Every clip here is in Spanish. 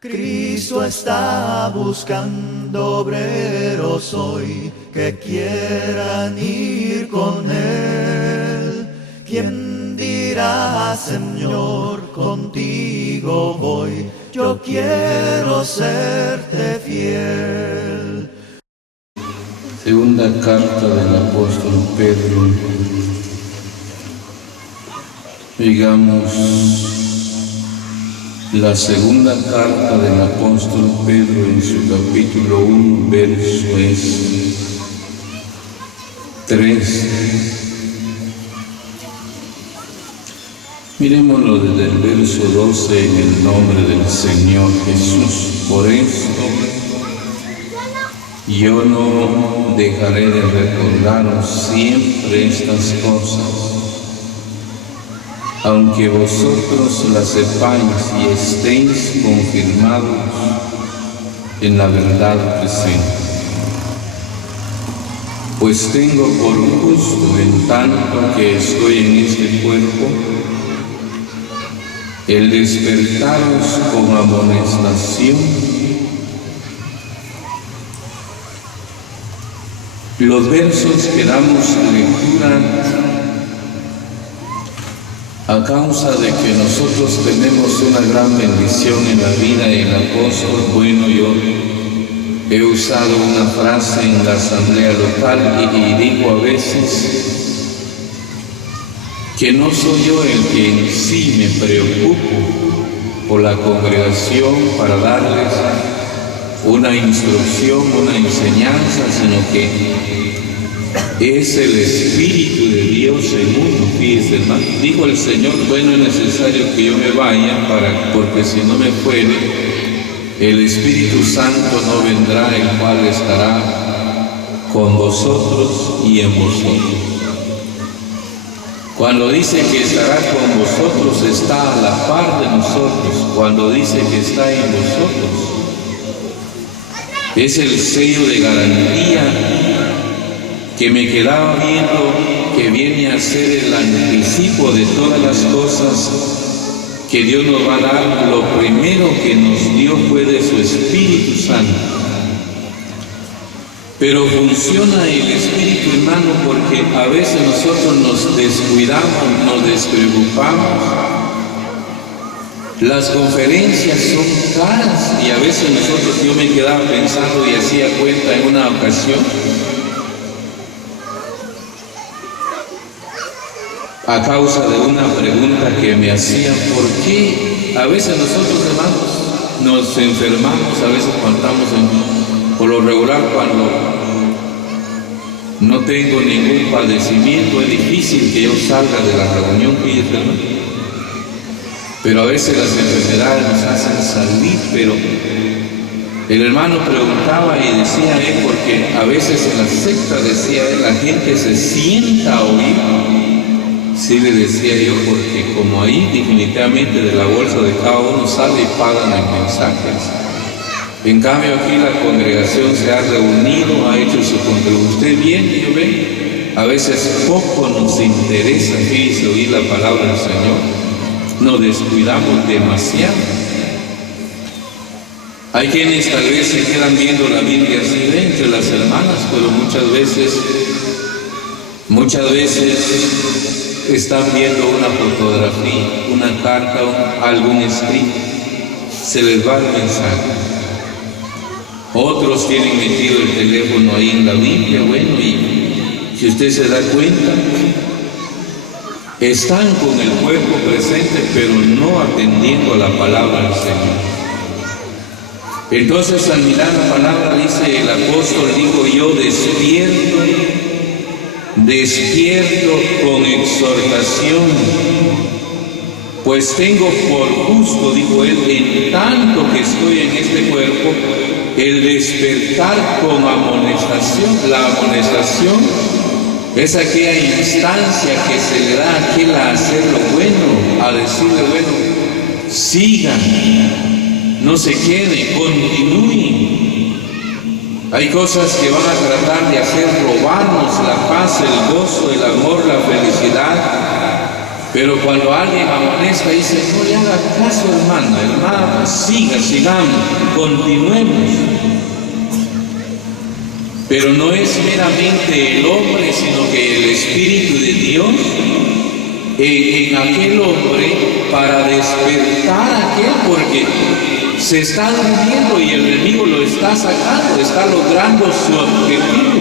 Cristo está buscando obreros hoy que quieran ir con Él. ¿Quién dirá, Señor, contigo voy? Yo quiero serte fiel. Segunda carta del apóstol Pedro. Digamos, la segunda carta del apóstol Pedro en su capítulo 1, verso 3. Miremoslo desde el verso 12 en el nombre del Señor Jesús. Por esto, yo no dejaré de recordaros siempre estas cosas, aunque vosotros las sepáis y estéis confirmados en la verdad presente. Pues tengo por justo, en tanto que estoy en este cuerpo, el despertaros con amonestación. Los versos que damos lectura a causa de que nosotros tenemos una gran bendición en la vida del apóstol. Bueno, yo he usado una frase en la asamblea local y digo a veces que no soy yo el que en sí me preocupo por la congregación para darles una instrucción, una enseñanza, sino que es el Espíritu de Dios en uno. Fíjese, hermano, dijo el Señor: bueno, es necesario que yo me vaya, porque si no me fuere, el Espíritu Santo no vendrá, el cual estará con vosotros y en vosotros. Cuando dice que estará con vosotros, está a la par de nosotros. Cuando dice que está en vosotros, es el sello de garantía que me quedaba viendo, que viene a ser el anticipo de todas las cosas que Dios nos va a dar. Lo primero que nos dio fue de su Espíritu Santo. Pero funciona el Espíritu, hermano, porque a veces nosotros nos descuidamos, nos despreocupamos. Las conferencias son caras y a veces yo me quedaba pensando y hacía cuenta en una ocasión, a causa de una pregunta que me hacían: ¿por qué a veces nosotros, hermanos, nos enfermamos? A veces cuando estamos por lo regular, cuando no tengo ningún padecimiento, es difícil que yo salga de la reunión, hermano. Pero a veces las enfermedades nos hacen salir. Pero el hermano preguntaba y decía él, porque a veces en la secta, decía él, la gente se sienta a oír. Sí, le decía yo, porque como ahí definitivamente de la bolsa de cada uno sale y pagan el mensaje. En cambio aquí la congregación se ha reunido, ha hecho su contribución. Usted viene y yo veo, a veces poco nos interesa, fíjese, oír la palabra del Señor. Nos descuidamos demasiado. Hay quienes tal vez se quedan viendo la Biblia así entre las hermanas, pero muchas veces están viendo una fotografía, una carta, algún escrito, se les va el mensaje. Otros tienen metido el teléfono ahí en la Biblia, bueno, y si usted se da cuenta, están con el cuerpo presente, pero no atendiendo a la palabra del Señor. Entonces, al mirar la palabra, dice el apóstol, digo yo, despierto con exhortación, pues tengo por justo, dijo él, en tanto que estoy en este cuerpo, el despertar con amonestación. La amonestación es aquella instancia que se le da a aquel a hacer lo bueno, a decirle, bueno, sigan, no se queden, continúen. Hay cosas que van a tratar de hacer robarnos la paz, el gozo, el amor, la felicidad. Pero cuando alguien amonesta, dice, no le haga caso, hermana, sigamos, continuemos. Pero no es meramente el hombre, sino que el Espíritu de Dios en aquel hombre para despertar a aquel, porque se está durmiendo y el enemigo lo está sacando, está logrando su objetivo.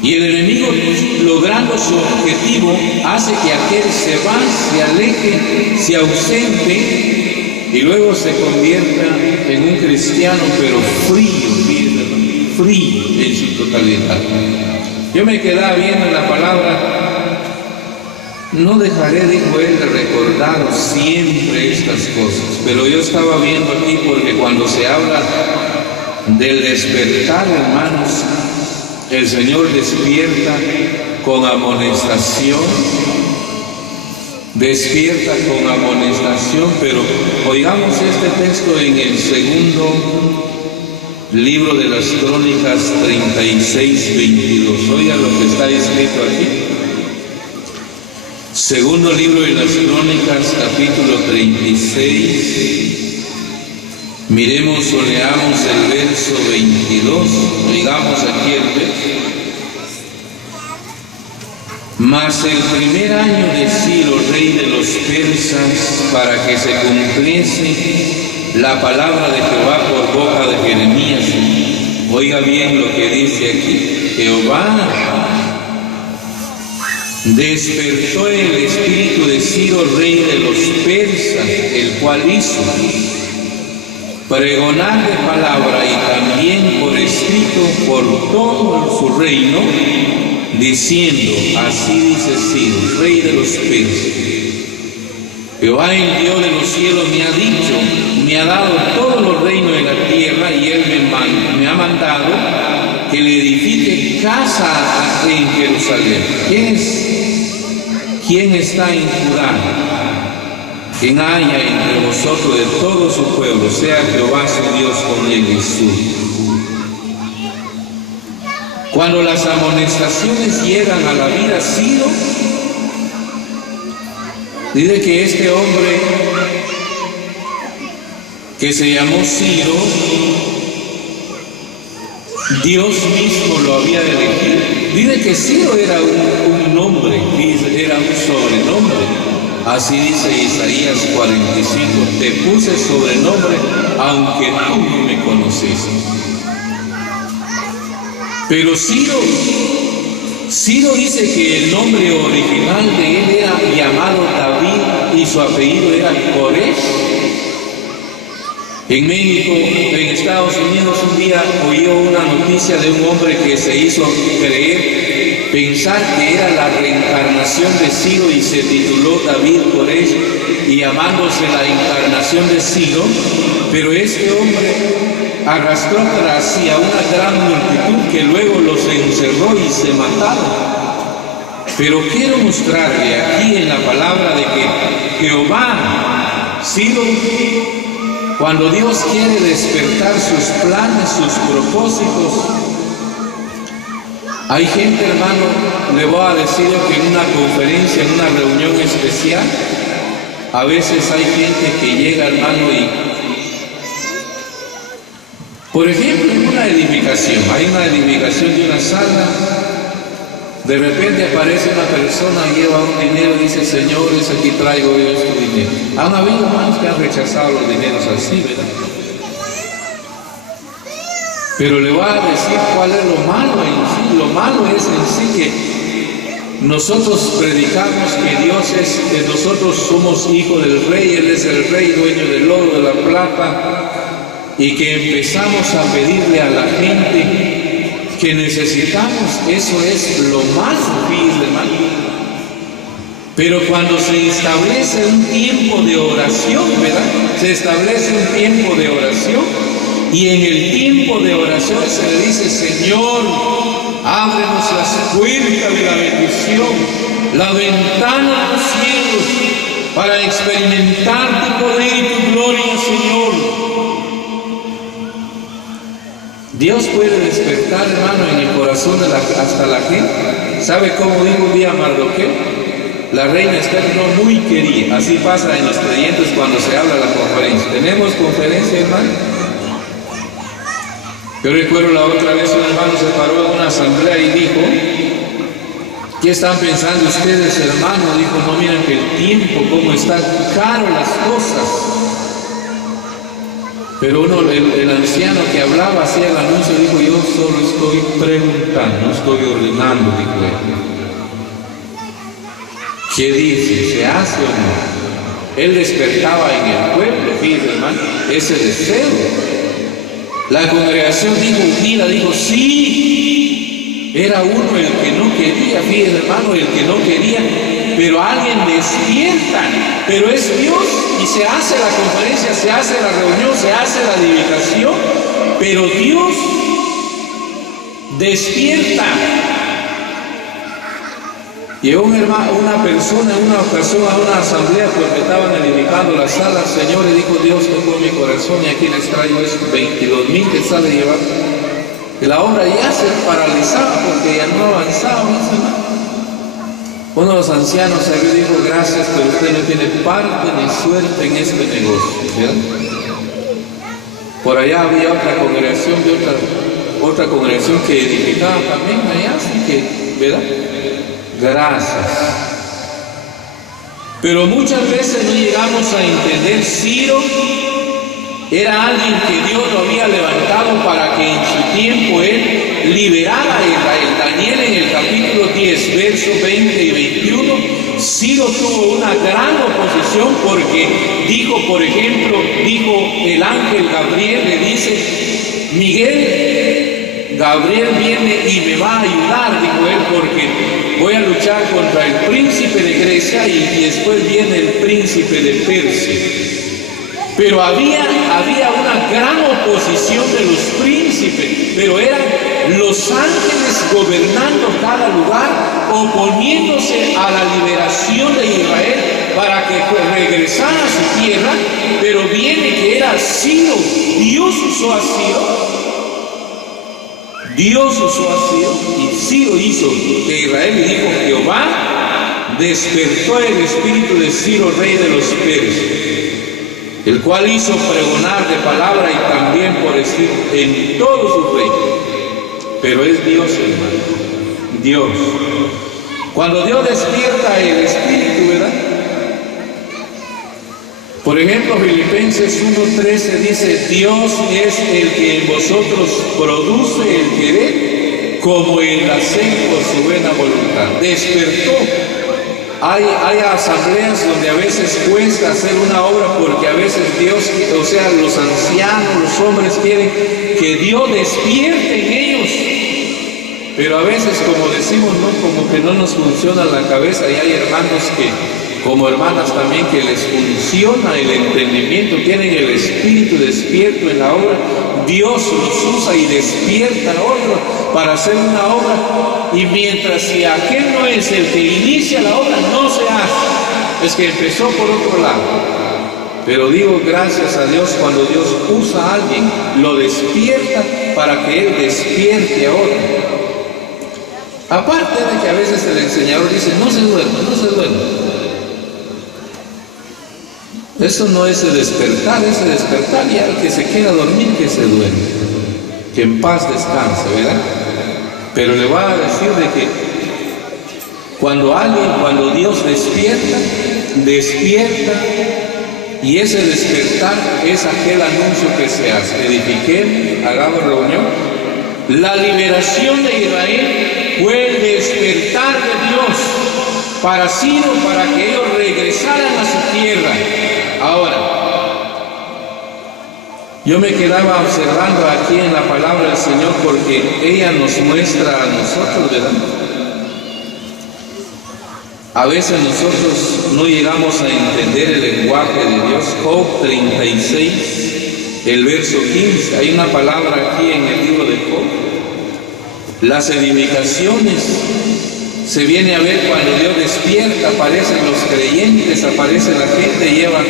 Y el enemigo, logrando su objetivo, hace que aquel se va, se aleje, se ausente y luego se convierta en un cristiano, pero frío en su totalidad. Yo me quedaba viendo en la palabra, no dejaré, dijo él, de recordaros siempre estas cosas. Pero yo estaba viendo aquí porque cuando se habla del despertar, hermanos, el Señor despierta con amonestación, pero oigamos este texto en el segundo libro de las Crónicas 36:22. Oiga lo que está escrito aquí. Segundo libro de las Crónicas, capítulo 36. Miremos o leamos el verso 22, oigamos aquí el verso. Mas el primer año de Ciro, rey de los persas, para que se cumpliese la palabra de Jehová por boca de Jeremías. Oiga bien lo que dice aquí. Jehová despertó el espíritu de Ciro, rey de los persas, el cual hizo pregonar de palabra y también por escrito por todo su reino, diciendo, así dice Ciro, rey de los persas, Jehová el Dios de los cielos me ha dicho, me ha dado todos los reinos de la tierra y él me ha mandado que le edifique casa en Jerusalén. ¿Quién está en Judá? Quien haya entre vosotros de todo su pueblo, sea Jehová su Dios con él y suyo. Cuando las amonestaciones llegan a la vida Ciro, dice que este hombre que se llamó Ciro, Dios mismo lo había elegido. Dice que Ciro era un nombre, era un sobrenombre. Así dice Isaías 45, te puse sobrenombre aunque tú no me conociste. Pero Ciro dice que el nombre original de él era llamado David y su apellido era Coresh. En México, en Estados Unidos, un día oyó una noticia de un hombre que se hizo pensar que era la reencarnación de Ciro y se tituló David Coresh y llamándose la encarnación de Ciro, pero este hombre arrastró tras sí a una gran multitud que luego los encerró y se mataron. Pero quiero mostrarle aquí en la palabra de que Jehová, Ciro, cuando Dios quiere despertar sus planes, sus propósitos, hay gente, hermano, le voy a decir que en una conferencia, en una reunión especial, a veces hay gente que llega, hermano, y, por ejemplo, en una edificación, hay una edificación de una sala, de repente aparece una persona, lleva un dinero y dice, señores, aquí traigo yo este dinero. Han habido hermanos que han rechazado los dineros así, ¿verdad? Pero le voy a decir cuál es lo malo en sí. Lo malo es en sí que nosotros predicamos que Dios es, que nosotros somos hijos del Rey, Él es el Rey, dueño del oro, de la plata, y que empezamos a pedirle a la gente que necesitamos. Eso es lo más difícil, hermano. Pero cuando se establece un tiempo de oración, ¿verdad? Se establece un tiempo de oración. Y en el tiempo de oración se le dice, Señor, ábrenos las puertas de la bendición, la ventana de los cielos, para experimentar tu poder y tu gloria, Señor. Dios puede despertar, hermano, en el corazón de hasta la gente. ¿Sabe cómo dijo un día Mardoqueo? La reina Esther no muy quería. Así pasa en los creyentes cuando se habla la conferencia. ¿Tenemos conferencia, hermano? Yo recuerdo la otra vez un hermano se paró en una asamblea y dijo: ¿qué están pensando ustedes, hermano? Dijo: no miran que el tiempo, cómo están caro las cosas. Pero el anciano que hablaba, hacía el anuncio, dijo: yo solo estoy preguntando, no estoy ordenando, dijo él. ¿Qué dice? ¿Se hace o no? Él despertaba en el pueblo, fíjate, hermano, ese deseo. La congregación dijo unida, dijo: sí. Era uno el que no quería, fíjate, hermano, el que no quería, pero alguien despierta, pero es Dios, y se hace la conferencia, se hace la reunión, se hace la dedicación, pero Dios despierta. Llegó una persona en una ocasión a una asamblea porque estaban edificando la sala. Señor, le dijo: Dios tocó mi corazón y aquí les traigo esos 22,000 que sale llevar. Y la obra ya se paralizaba porque ya no avanzaba, no sé nada. Uno de los ancianos salió y dijo: gracias, pero usted no tiene parte ni suerte en este negocio, ¿verdad? Por allá había otra congregación de otra congregación que edificaba también allá, así que, ¿verdad? Gracias. Pero muchas veces no llegamos a entender. Ciro era alguien que Dios lo había levantado para que en su tiempo él liberara a Israel. Daniel en el capítulo 10, versos 20 y 21, Ciro tuvo una gran oposición porque dijo, por ejemplo, dijo el ángel Gabriel, le dice: Gabriel viene y me va a ayudar, dijo él, porque voy a luchar contra el príncipe de Grecia y después viene el príncipe de Persia. Pero había una gran oposición de los príncipes, pero eran los ángeles gobernando cada lugar, oponiéndose a la liberación de Israel para que regresara a su tierra. Pero viene que era Ciro. Dios usó a Ciro. Dios usó a Ciro, y Ciro hizo que Israel, y dijo: Jehová despertó el espíritu de Ciro, rey de los persas, el cual hizo pregonar de palabra y también por escrito en todo su reino. Pero es Dios, hermano, Dios. Cuando Dios despierta el espíritu, ¿verdad? Por ejemplo, Filipenses 1:13 dice: Dios es el que en vosotros produce el querer como el hacer por su buena voluntad. Despertó. Hay asambleas donde a veces cuesta hacer una obra porque a veces Dios, o sea, los ancianos, los hombres quieren que Dios despierte en ellos. Pero a veces, como decimos, no, como que no nos funciona la cabeza, y hay hermanos como hermanas también, que les funciona el entendimiento, tienen el espíritu despierto en la obra. Dios los usa y despierta a otros para hacer una obra, y mientras si aquel no es el que inicia la obra, no se hace. Es que empezó por otro lado. Pero digo, gracias a Dios, cuando Dios usa a alguien, lo despierta para que él despierte a otro. Aparte de que a veces el enseñador dice: no se duerma, no se duerma. Eso no es el despertar, ese despertar, y al que se quiera dormir, que se duerme, que en paz descanse, ¿verdad? Pero le voy a decir de que cuando Dios despierta, y ese despertar es aquel anuncio que se hace: edifiquemos, hagamos reunión. La liberación de Israel fue el despertar de Dios para Ciro, para que ellos regresaran a su tierra. Ahora, yo me quedaba observando aquí en la palabra del Señor, porque ella nos muestra a nosotros, ¿verdad? A veces nosotros no llegamos a entender el lenguaje de Dios. Job 36, el verso 15, hay una palabra aquí en el libro de Job. Las edificaciones se viene a ver cuando Dios despierta, aparecen los creyentes, aparece la gente, lleva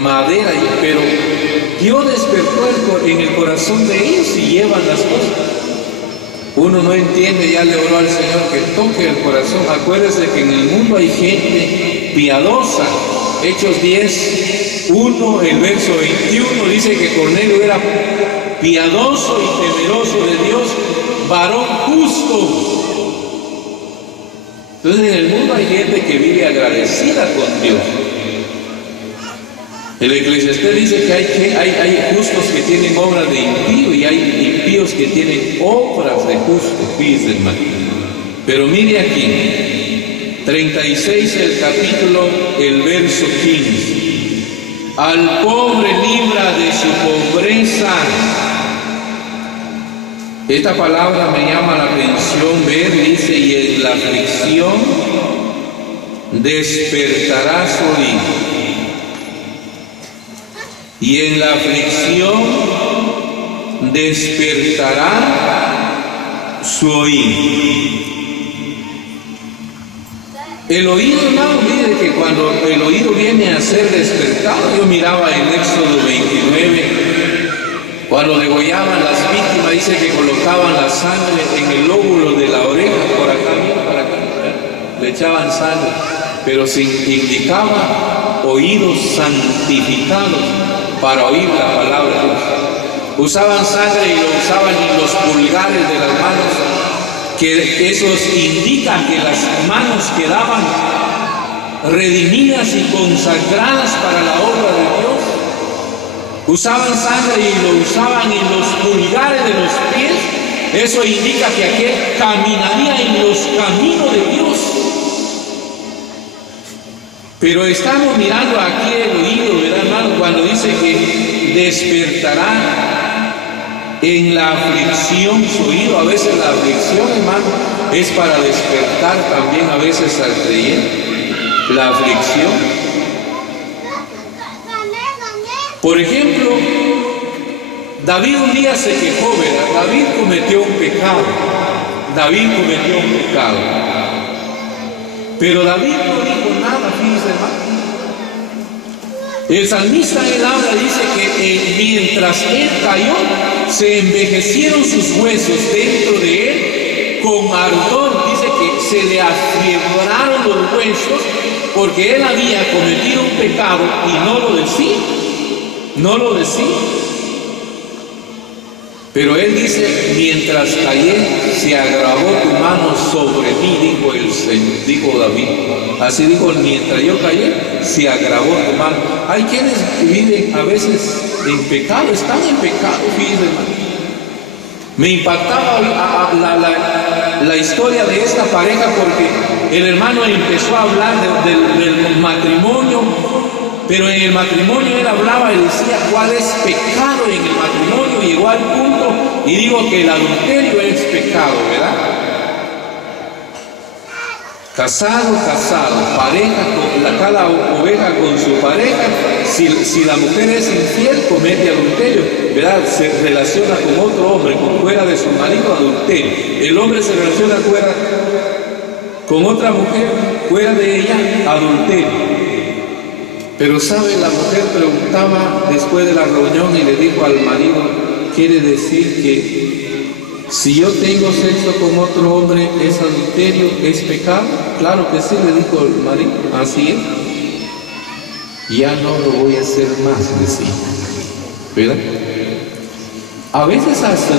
madera, pero Dios despertó en el corazón de ellos y llevan las cosas. Uno no entiende, ya le oró al Señor que toque el corazón. Acuérdese que en el mundo hay gente piadosa. Hechos 10, 1, el verso 21 dice que Cornelio era piadoso y temeroso de Dios, varón justo. Entonces en el mundo hay gente que vive agradecida con Dios. El Eclesiastés dice que hay justos que tienen obras de impío y hay impíos que tienen obras de justo, fíjese, hermano. Pero mire aquí, 36 el capítulo, el verso 15. Al pobre libra de su pobreza. Esta palabra me llama la atención ver, dice, y en la aflicción despertará su oído. Y en la aflicción despertará su oído. El oído, hermano, mire que cuando el oído viene a ser despertado, yo miraba en Éxodo 29, cuando degollaban las víctimas, dice que colocaban la sangre en el lóbulo de la oreja, por acá, mira, por acá, le echaban sangre, pero se indicaba oídos santificados para oír la palabra de Dios. Usaban sangre y lo usaban en los pulgares de las manos, que esos indican que las manos quedaban redimidas y consagradas para la obra de Dios. Usaban sangre y lo usaban en los pulgares de los pies. Eso indica que aquel caminaría en los caminos de Dios. Pero estamos mirando aquí el oído, ¿verdad, hermano? Cuando dice que despertará en la aflicción su oído. A veces la aflicción, hermano, es para despertar también a veces al creyente. La aflicción. Por ejemplo, David un día se quejó, ¿verdad? David cometió un pecado. Pero David no dijo nada, fíjese, hermano. El salmista, él habla, dice que mientras él cayó, se envejecieron sus huesos dentro de él con ardor. Dice que se le afiebraron los huesos porque él había cometido un pecado y no lo decía. Pero él dice, mientras callé, se agravó tu mano sobre mí, dijo el Señor, dijo David. Así dijo, mientras yo callé, se agravó tu mano. Hay quienes viven a veces en pecado, están en pecado, fíjense, hermano. Me impactaba la historia de esta pareja porque el hermano empezó a hablar del matrimonio. Pero en el matrimonio él hablaba y decía cuál es pecado en el matrimonio. Llegó al punto y digo que el adulterio es pecado, ¿verdad? Casado, pareja, cada oveja con su pareja. Si la mujer es infiel, comete adulterio, ¿verdad? Se relaciona con otro hombre, fuera de su marido, adulterio. El hombre se relaciona con otra mujer, fuera de ella, adulterio. Pero sabe, la mujer preguntaba después de la reunión y le dijo al marido, ¿quiere decir que si yo tengo sexo con otro hombre es adulterio, es pecado? Claro que sí, le dijo el marido, así es. Ya no lo voy a hacer más, decía, ¿verdad? A veces hasta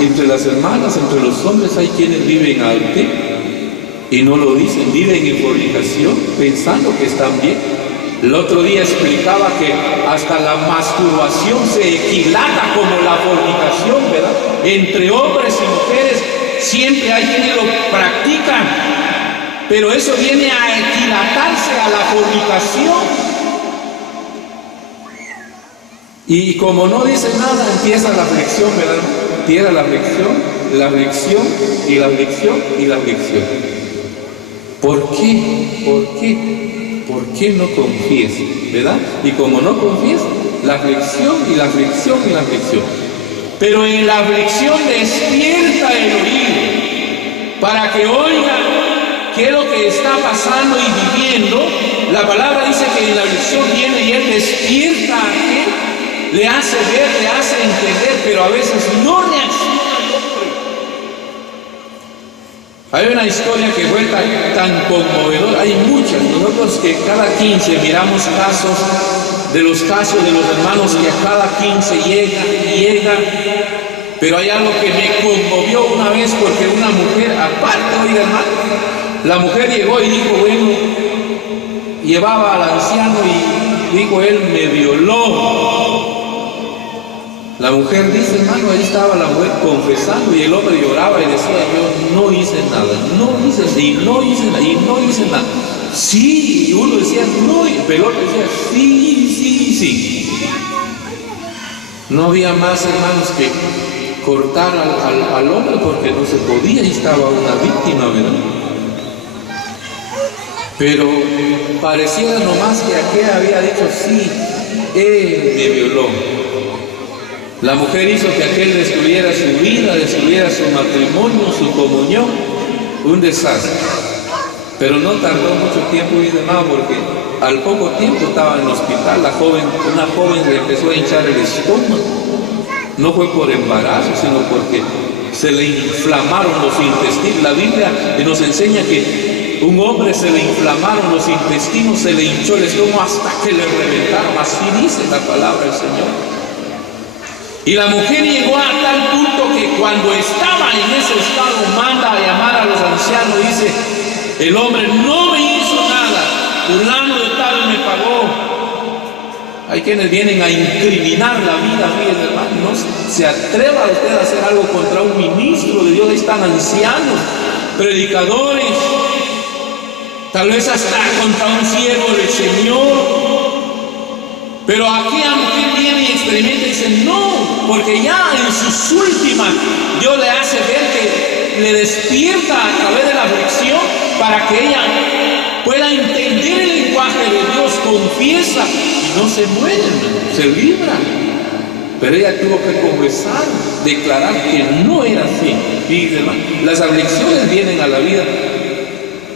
entre las hermanas, entre los hombres hay quienes viven adulterio y no lo dicen, viven en fornicación pensando que están bien. El otro día explicaba que hasta la masturbación se equilata como la fornicación, ¿verdad? Entre hombres y mujeres siempre hay quienes lo practican, pero eso viene a equilatarse a la fornicación. Y como no dice nada, empieza la aflicción, ¿verdad? Empieza la aflicción y la aflicción y la aflicción. ¿Por qué? ¿Por qué no confíes? ¿Verdad? Y como no confíes, la aflicción y la aflicción y la aflicción. Pero en la aflicción despierta el oído para que oiga qué es lo que está pasando y viviendo. La palabra dice que en la aflicción viene y él despierta a aquel, le hace ver, le hace entender, pero a veces no reacciona al hombre. Hay una historia que fue tan conmovedora, hay muchas. Nosotros que cada 15 miramos de los casos de los hermanos que a cada 15 llegan, pero hay algo que me conmovió una vez porque una mujer, aparte, oiga hermano, la mujer llegó y dijo, bueno, llevaba al anciano y dijo, él me violó. La mujer dice, hermano, ahí estaba la mujer confesando y el hombre lloraba y decía, yo no hice nada, no hice nada. Sí, y uno decía, no, y el otro decía, sí. No había más, hermanos, que cortar al hombre porque no se podía y estaba una víctima, ¿verdad? Pero pareciera nomás que aquel había dicho, sí, él me violó. La mujer hizo que aquel destruyera su vida, destruyera su matrimonio, su comunión, un desastre. Pero no tardó mucho tiempo, mi hermano, porque al poco tiempo estaba en el hospital. Una joven le empezó a hinchar el estómago. No fue por embarazo, sino porque se le inflamaron los intestinos. La Biblia nos enseña que un hombre se le inflamaron los intestinos, se le hinchó el estómago hasta que le reventaron. Así dice la palabra del Señor. Y la mujer llegó a tal punto que cuando estaba en ese estado manda a llamar a los ancianos. Dice, el hombre no me hizo nada, fulano de tal me pagó. Hay quienes vienen a incriminar la vida, fíjense, hermano. No se atreva usted a hacer algo contra un ministro de Dios. Ahí están ancianos, predicadores, tal vez hasta contra un siervo del Señor. Pero aquí la mujer viene y experimenta y dice, no, porque ya en sus últimas Dios le hace ver que le despierta a través de la aflicción para que ella pueda entender el lenguaje de Dios, confiesa y no se muere, se libra. Pero ella tuvo que confesar, declarar que no era así. Fíjense, hermano, las aflicciones vienen a la vida.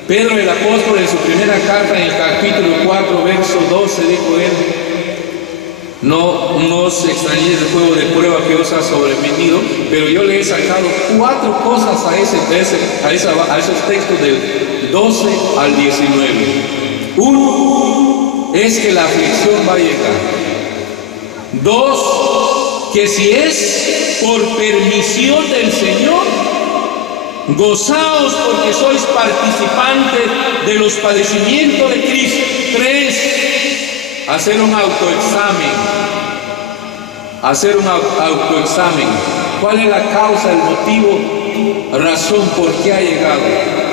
Pedro el apóstol en su primera carta, en el capítulo 4, verso 12, dijo él, no os extrañéis del juego de prueba que os ha sobrevenido, pero yo le he sacado 4 cosas a esos textos del 12 al 19. Uno, es que la aflicción va a llegar. 2, que si es por permisión del Señor, gozaos porque sois participantes de los padecimientos de Cristo. 3, hacer un autoexamen. ¿Cuál es la causa, el motivo, razón por qué ha llegado?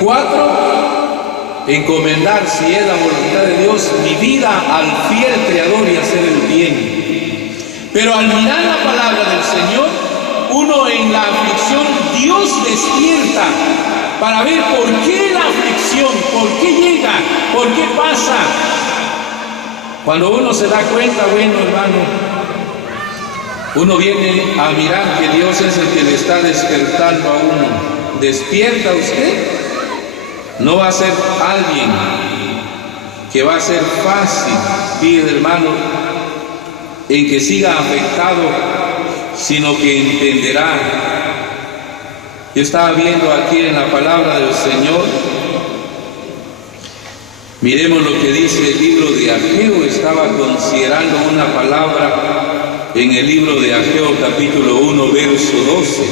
4, encomendar, si es la voluntad de Dios, mi vida al fiel Creador y hacer el bien. Pero al mirar la palabra del Señor, uno en la aflicción, Dios despierta para ver por qué la aflicción, por qué llega, por qué pasa. Cuando uno se da cuenta, bueno, hermano, uno viene a mirar que Dios es el que le está despertando a uno. ¿Despierta usted? No va a ser alguien que va a ser fácil, pide hermano, en que siga afectado, sino que entenderá. Yo estaba viendo aquí en la palabra del Señor. Miremos lo que dice el libro de Ageo. Estaba considerando una palabra en el libro de Ageo capítulo 1 verso 12.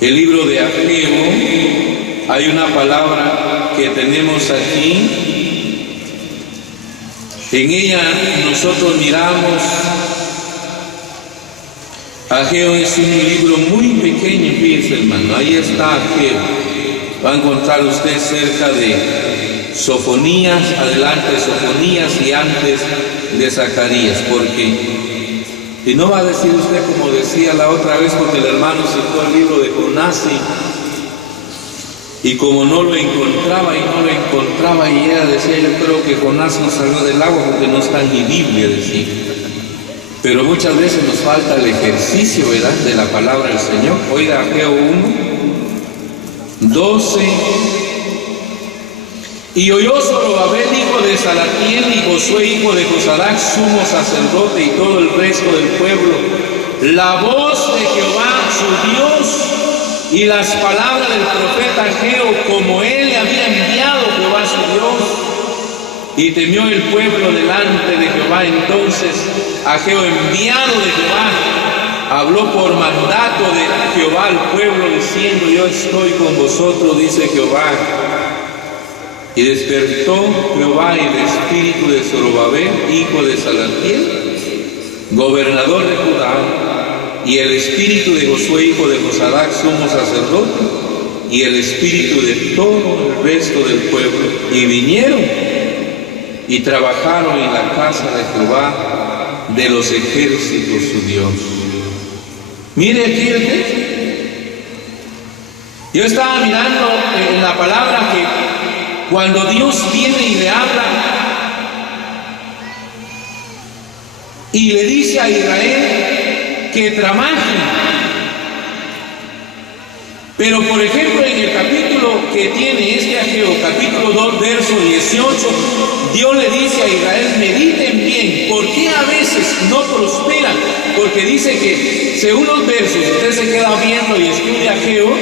El libro de Ageo, hay una palabra que tenemos aquí. En ella nosotros miramos, Ageo es un libro muy pequeño, fíjense hermano, ahí está Ageo. Va a encontrar usted cerca de Sofonías, adelante de Sofonías y antes de Zacarías, porque, y no va a decir usted como decía la otra vez, porque el hermano citó el libro de Jonás y como no lo encontraba y ella decía, yo creo que Jonás no salió del agua porque no está en mi Biblia, decía. Pero muchas veces nos falta el ejercicio, ¿verdad?, de la palabra del Señor. Oiga, Ageo 1, 12. Y oyó Zorobabel, hijo de Salatiel, y Josué, hijo de Josadac, sumo sacerdote, y todo el resto del pueblo, la voz de Jehová su Dios, y las palabras del profeta Ageo, como él le había enviado Jehová su Dios. Y temió el pueblo delante de Jehová. Entonces Ageo, enviado de Jehová, habló por mandato de Jehová al pueblo, diciendo: yo estoy con vosotros, dice Jehová. Y despertó Jehová el espíritu de Zorobabel, hijo de Salatiel, gobernador de Judá, y el espíritu de Josué, hijo de Josadac, sumo sacerdote, y el espíritu de todo el resto del pueblo. Y vinieron y trabajaron en la casa de Jehová de los ejércitos su Dios. Mire aquí el texto. Yo estaba mirando en la palabra que cuando Dios viene y le habla y le dice a Israel que trabaje, pero por ejemplo en el capítulo que tiene este Ageo, capítulo 2, verso 18, Dios le dice a Israel: mediten bien. ¿Por qué a veces no prosperan? Porque dice que, según los versos, usted se queda viendo y estudia Ageo,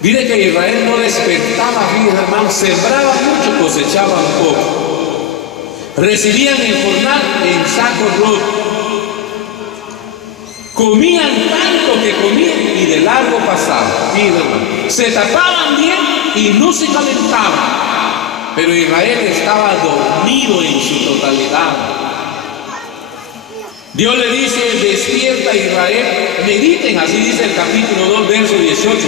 dice que Israel no despertaba, fíjense hermanos, sembraba mucho, cosechaban poco. Recibían el jornal en saco roto. Comían tanto que comían y de largo pasaban. Fíjense hermanos, se tapaban bien y no se calentaban. Pero Israel estaba dormido en su totalidad. Dios le dice: despierta Israel, mediten, así dice el capítulo 2, verso 18.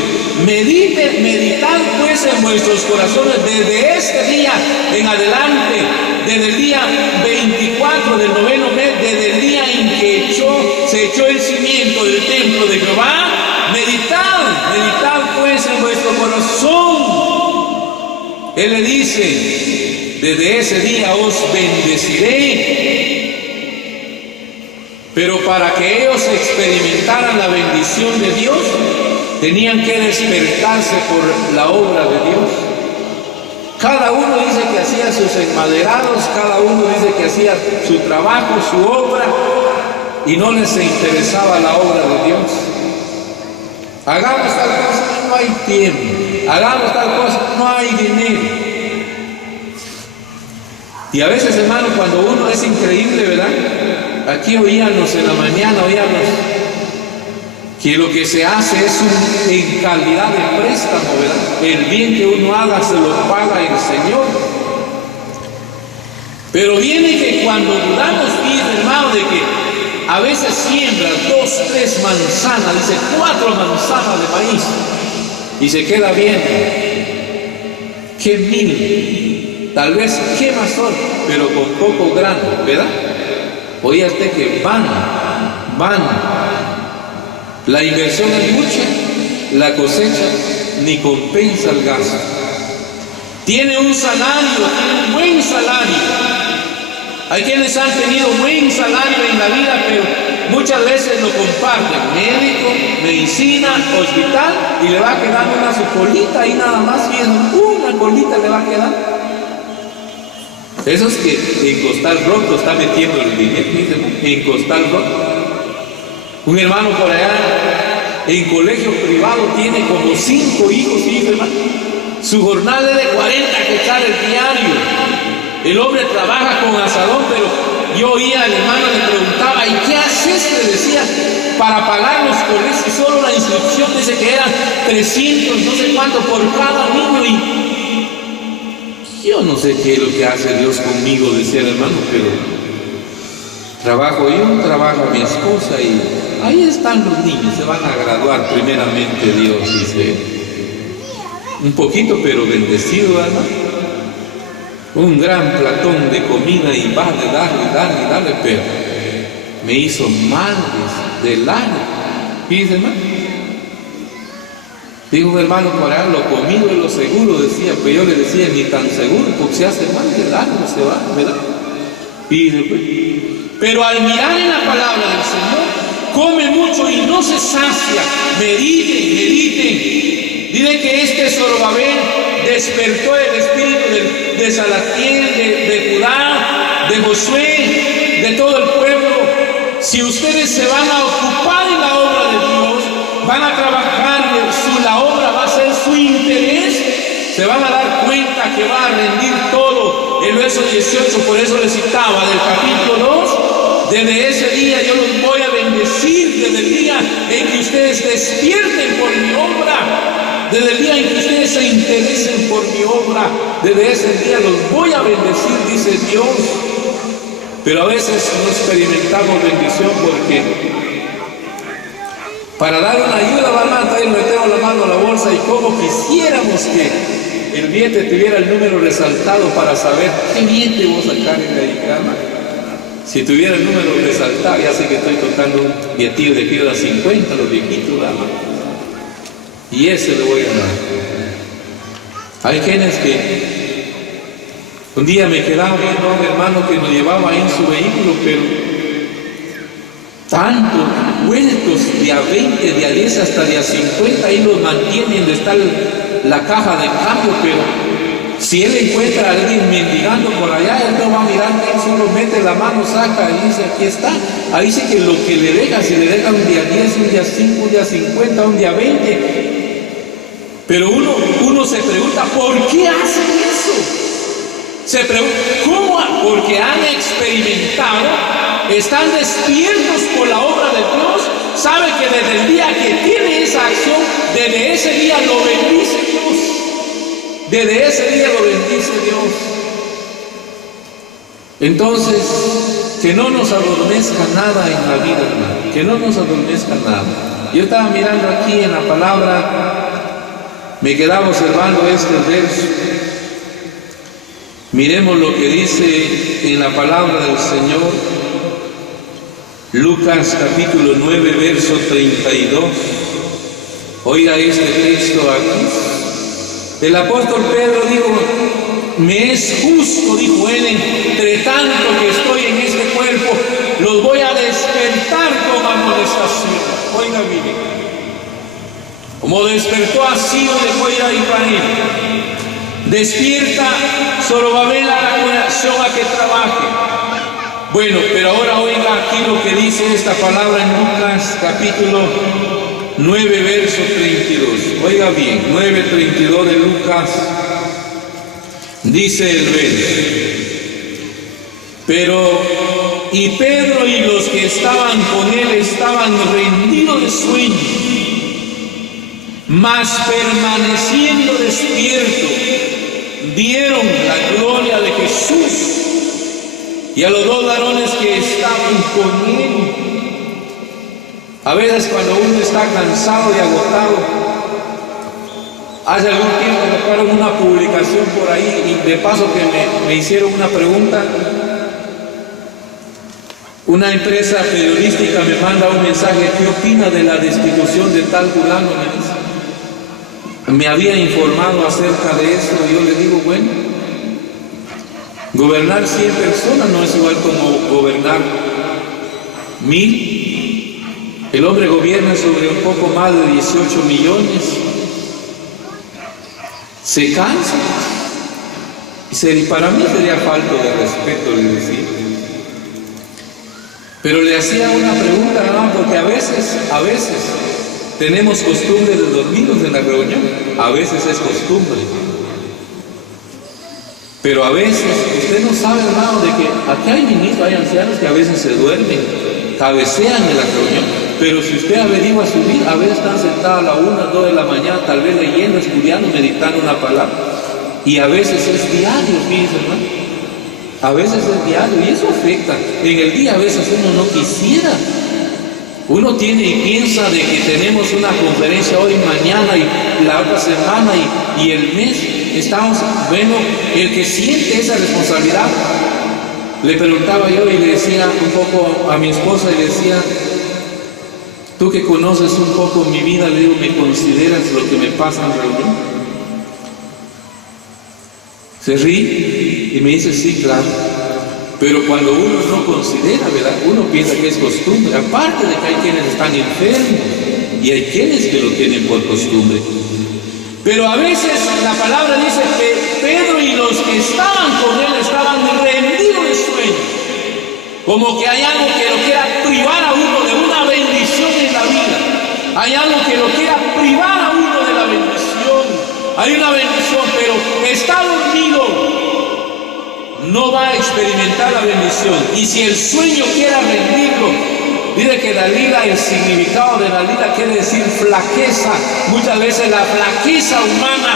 Mediten, meditad pues en vuestros corazones desde este día en adelante, desde el día 24 del noveno mes, desde el día en que se echó el cimiento del templo de Jehová. Meditad pues en vuestro corazón. Él le dice: desde ese día os bendeciré. Pero para que ellos experimentaran la bendición de Dios, tenían que despertarse por la obra de Dios. Cada uno dice que hacía sus enmaderados, cada uno dice que hacía su trabajo, su obra, y no les interesaba la obra de Dios. Hagamos tal cosa, no hay tiempo. Hagamos tal cosa, no hay dinero. Y a veces, hermano, cuando uno es increíble, ¿verdad? Aquí oíamos en la mañana, que lo que se hace es en calidad de préstamo, ¿verdad? El bien que uno haga se lo paga el Señor. Pero viene que cuando dudamos, hermano, de que a veces siembras 2, 3 manzanas, dice 4 manzanas de maíz, y se queda bien, que 1000, tal vez que más son, pero con poco grano, ¿verdad? Oye usted que van. La inversión es mucha, la cosecha ni compensa el gasto. Tiene un salario, tiene un buen salario. Hay quienes han tenido buen salario en la vida, pero muchas veces lo comparten: médico, medicina, hospital, y le va quedando una su colita ahí nada más, una colita le va a quedar. Esos que en costal roto está metiendo el dinero, en costal roto. Un hermano por allá en colegio privado tiene como 5 hijos, hermano. Su jornada es de 40 quetzales diario. El hombre trabaja con asadón, pero yo oía al hermano, le preguntaba: ¿y qué haces? Le decía, para pagar los colegios. Y solo la inscripción dice que eran 300, no sé cuánto por cada niño. Y yo no sé qué es lo que hace Dios conmigo, decía el hermano, pero trabajo yo, trabaja mi esposa, y ahí están los niños, se van a graduar primeramente Dios, dice. Un poquito, pero bendecido, hermano. Un gran platón de comida y va de darle, pero me hizo mal de largo. Fíjese, hermano. Dijo un hermano por allá: lo comido y lo seguro, decía, pero yo le decía: ni tan seguro, porque se hace mal de largo, se va, ¿verdad? Pero al mirar en la palabra del Señor, come mucho y no se sacia. Mediten. Dice que este Zorobabel despertó el espíritu de Salatiel, de Judá, de Josué, de todo el pueblo. Si ustedes se van a ocupar en la obra de Dios, van a trabajar, la obra va a ser su interés, se van a dar cuenta que va a rendir todo. El verso 18, por eso le citaba del capítulo 2, desde ese día yo los voy a bendecir, desde el día en que ustedes despierten por mi obra, desde el día en que ustedes se interesen por mi obra, desde ese día los voy a bendecir, dice Dios. Pero a veces no experimentamos bendición porque para dar una ayuda, vamos a ir, metemos la mano a la bolsa y como quisiéramos que el billete tuviera el número resaltado para saber qué billete vos sacar de ahí, cama. Si tuviera el número resaltado, ya sé que estoy tocando un billetillo de piedra 50, los viejitos, dama. Y ese le voy a dar. Hay quienes que un día me quedaba viendo a un hermano que nos llevaba en su vehículo, pero tantos vueltos de a 20, de a 10 hasta de a 50, ahí los mantienen donde está la caja de cambio, pero si él encuentra a alguien mendigando por allá, él no va a mirar, él solo mete la mano, saca y dice, aquí está. Ahí dice que lo que le deja, si le deja un día 10, un día 5, un día 50, un día 20. Pero uno se pregunta, ¿por qué hacen eso? Se pregunta, ¿cómo? Porque han experimentado, están despiertos por la obra de Dios, sabe que desde el día que tiene esa acción, desde ese día lo bendice Dios. Desde ese día lo bendice Dios. Entonces, que no nos adormezca nada en la vida, hermano. Que no nos adormezca nada. Yo estaba mirando aquí en la palabra, me quedaba observando este verso. Miremos lo que dice en la palabra del Señor, Lucas capítulo 9, verso 32. Oiga este texto aquí. El apóstol Pedro dijo, me es justo, dijo él, entre tanto que estoy en este cuerpo, los voy a despertar con amonestación. Oiga bien, como despertó a Ciro, dejó ir a Israel. Despierta Zorobabel a la nación a que trabaje. Bueno, pero ahora oiga aquí lo que dice esta palabra en Lucas capítulo 9, verso 32. Oiga bien, 9:32 de Lucas. Dice el verso. Pero, y Pedro y los que estaban con él estaban rendidos de sueño, mas permaneciendo despiertos, vieron la gloria de Jesús y a los dos varones que estaban con él. A veces cuando uno está cansado y agotado, hace algún tiempo me sacaron una publicación por ahí y de paso que me hicieron una pregunta. Una empresa periodística me manda un mensaje, ¿qué opina de la destitución de tal fulano? Me había informado acerca de eso y yo le digo, bueno, gobernar 100 personas no es igual como gobernar 1000. El hombre gobierna sobre un poco más de 18 millones. Se cansa. Y para mí sería falta de respeto, le decía. Pero le hacía una pregunta, ¿no? Porque a veces tenemos costumbre de dormirnos en la reunión. A veces es costumbre. Pero a veces, usted no sabe, hermano, de que aquí hay ministros, hay ancianos que a veces se duermen, cabecean en la reunión. Pero si usted averigua su vida, a veces están sentados a la 1, 2 de la mañana, tal vez leyendo, estudiando, meditando una palabra. Y a veces es diario, fíjense, hermano. A veces es diario y eso afecta. En el día a veces uno no quisiera. Uno tiene y piensa de que tenemos una conferencia hoy, mañana y la otra semana y el mes. Estamos, bueno, el que siente esa responsabilidad. Le preguntaba yo y le decía un poco a mi esposa y le decía, tú que conoces un poco mi vida, le digo, ¿me consideras lo que me pasa en reunión? Se ríe y me dice, sí, claro. Pero cuando uno no considera, ¿verdad? Uno piensa que es costumbre. Aparte de que hay quienes están enfermos y hay quienes que lo tienen por costumbre. Pero a veces la palabra dice que Pedro y los que estaban con él estaban rendidos de sueño. Como que hay algo que lo quiera privar a uno de una bendición en la vida. Hay algo que lo quiera privar a uno de la bendición. Hay una bendición, pero está dormido, no va a experimentar la bendición. Y si el sueño quiera rendirlo, dice que Dalila, el significado de Dalila quiere decir flaqueza. Muchas veces la flaqueza humana,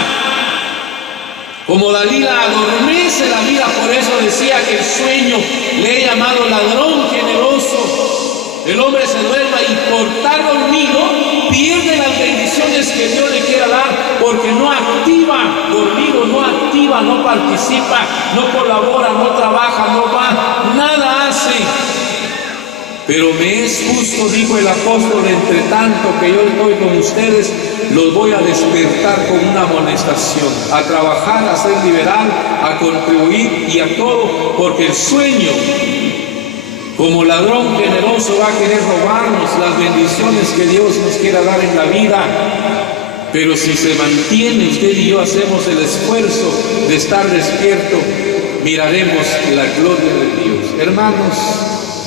como Dalila, adormece la vida. Por eso decía que el sueño le he llamado ladrón generoso. El hombre se duerma y por estar dormido pierde las bendiciones que Dios le quiera dar, porque no activa, dormido, no activa, no participa, no colabora, no trabaja, no va, nada hace. Pero me es justo, dijo el apóstol, entre tanto que yo estoy con ustedes, los voy a despertar con una amonestación, a trabajar, a ser liberal, a contribuir y a todo, porque el sueño, como ladrón generoso, va a querer robarnos las bendiciones que Dios nos quiera dar en la vida. Pero si se mantiene, usted y yo hacemos el esfuerzo de estar despierto, miraremos la gloria de Dios. Hermanos,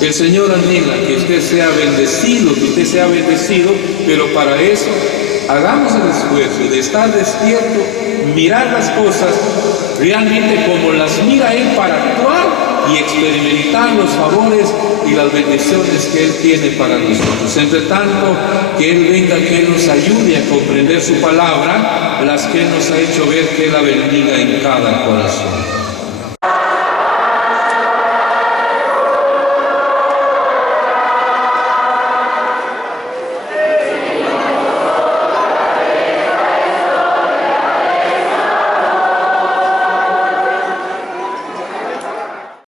el Señor anhela que usted sea bendecido, pero para eso hagamos el esfuerzo de estar despierto, mirar las cosas realmente como las mira Él, para actuar y experimentar los favores y las bendiciones que Él tiene para nosotros. Entre tanto, que Él venga, que Él nos ayude a comprender su palabra, las que Él nos ha hecho ver, que Él la bendiga en cada corazón.